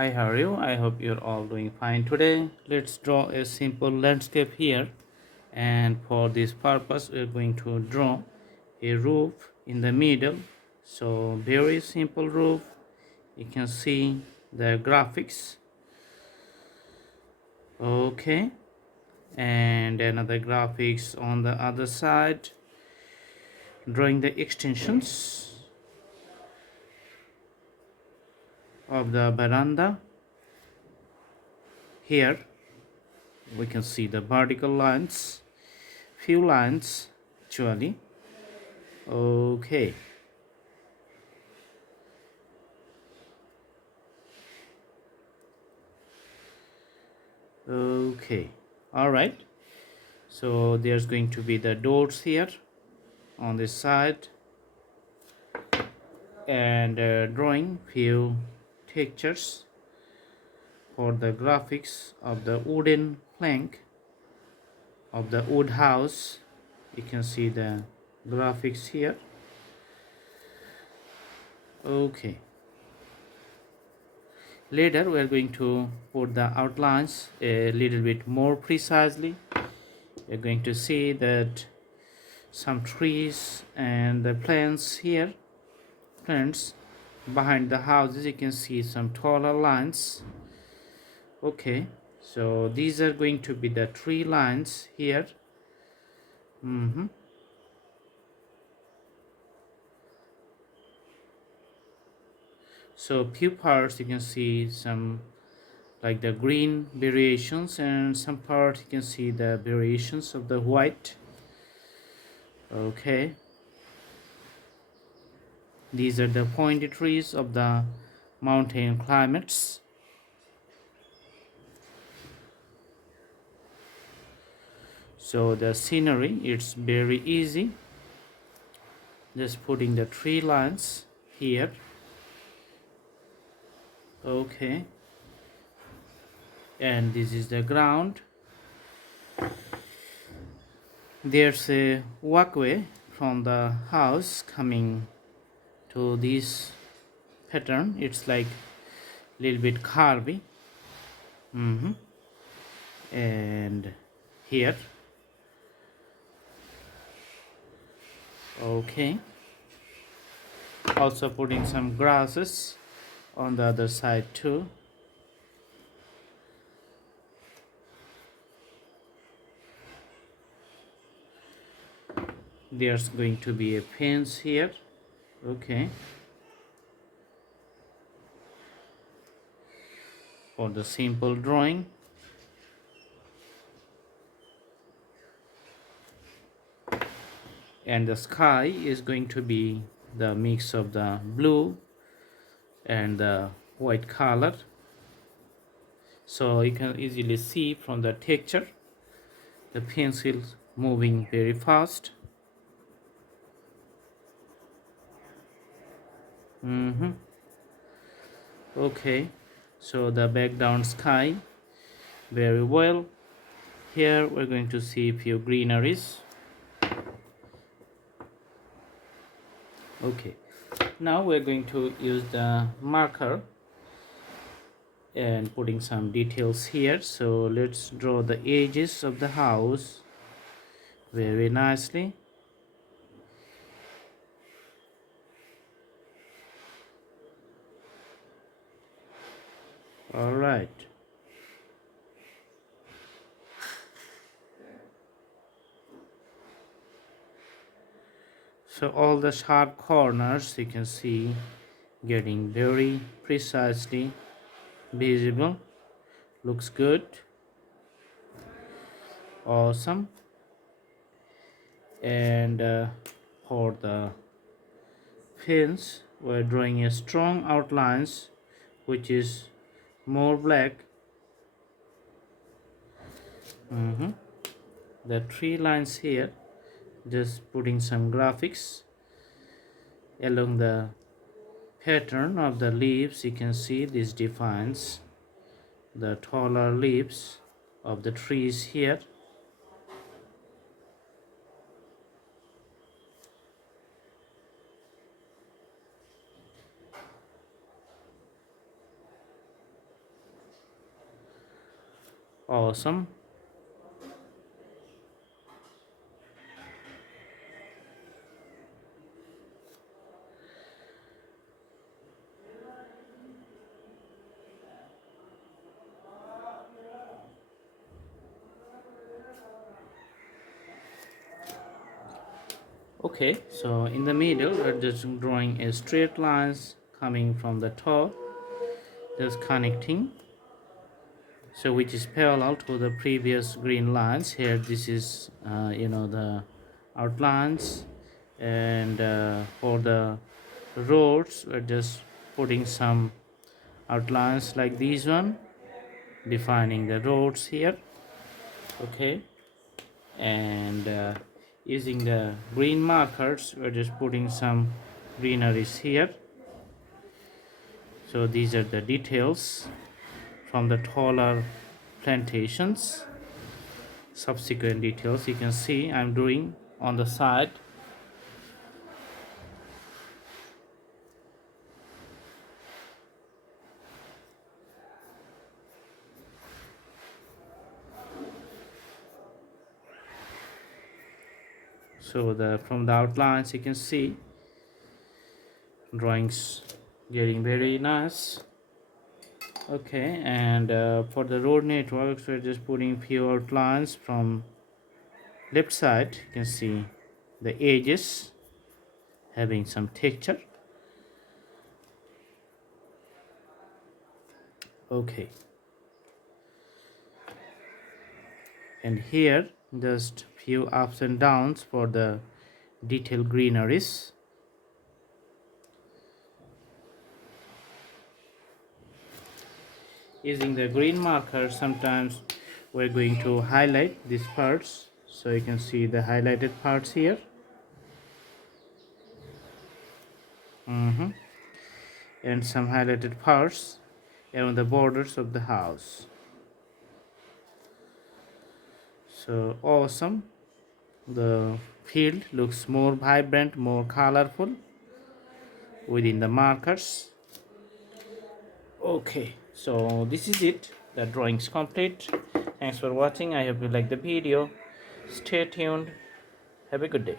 Hi, how are you? I hope you're all doing fine. Today, let's draw a simple landscape here. And for this purpose, we're going to draw a roof in the middle. So, very simple roof. You can see the graphics. Okay. And another graphics on the other side. Drawing the extensions of the veranda. Here, we can see the vertical lines. Few lines actually. Okay. Okay, all right. So there's going to be the doors here on this side, and drawing few textures for the graphics of the wooden plank of the wood house. You can see the graphics here. Okay, later we are going to put the outlines a little bit more precisely. You're going to see that some trees and the plants here, plants behind the houses. You can see some taller lines. Okay, so these are going to be the tree lines here. So few parts you can see some like the green variations, and some part you can see the variations of the white. Okay, these are the pointy trees of the mountain climates. So the scenery, it's very easy, just putting the tree lines here. Okay, and this is the ground. There's a walkway from the house coming to this pattern. It's like a little bit curvy. And here. Okay, also putting some grasses on the other side too. There's going to be a fence here. Okay, for the simple drawing. And the sky is going to be the mix of the blue and the white color. So you can easily see from the texture the pencil moving very fast. Okay, so the background sky very well. Here we're going to see a few greeneries. Okay, now we're going to use the marker and putting some details here. So let's draw the edges of the house very nicely. All right. So all the sharp corners you can see getting very precisely visible. Looks good. Awesome. And for the fence we're drawing a strong outlines which is more black. The tree lines here, just putting some graphics along the pattern of the leaves. You can see this defines the taller leaves of the trees here. Awesome. Okay, so in the middle we're just drawing a straight lines coming from the top, just connecting, so which is parallel to the previous green lines. Here this is the outlines, and for the roads we're just putting some outlines like these one, defining the roads here. Okay, and using the green markers we're just putting some greeneries here. So these are the details from the taller plantations. Subsequent details you can see I'm doing on the side. So from the outlines you can see drawings getting very nice. Okay, and for the road networks we're just putting few outlines from left side. You can see the edges having some texture. Okay, and here just few ups and downs for the detailed greeneries. Using the green marker sometimes we're going to highlight these parts, so you can see the highlighted parts here. And some highlighted parts around the borders of the house. So awesome, the field looks more vibrant, more colorful within the markers. Okay, so this is it, the drawing's complete. Thanks for watching. I hope you like the video. Stay tuned. Have a good day.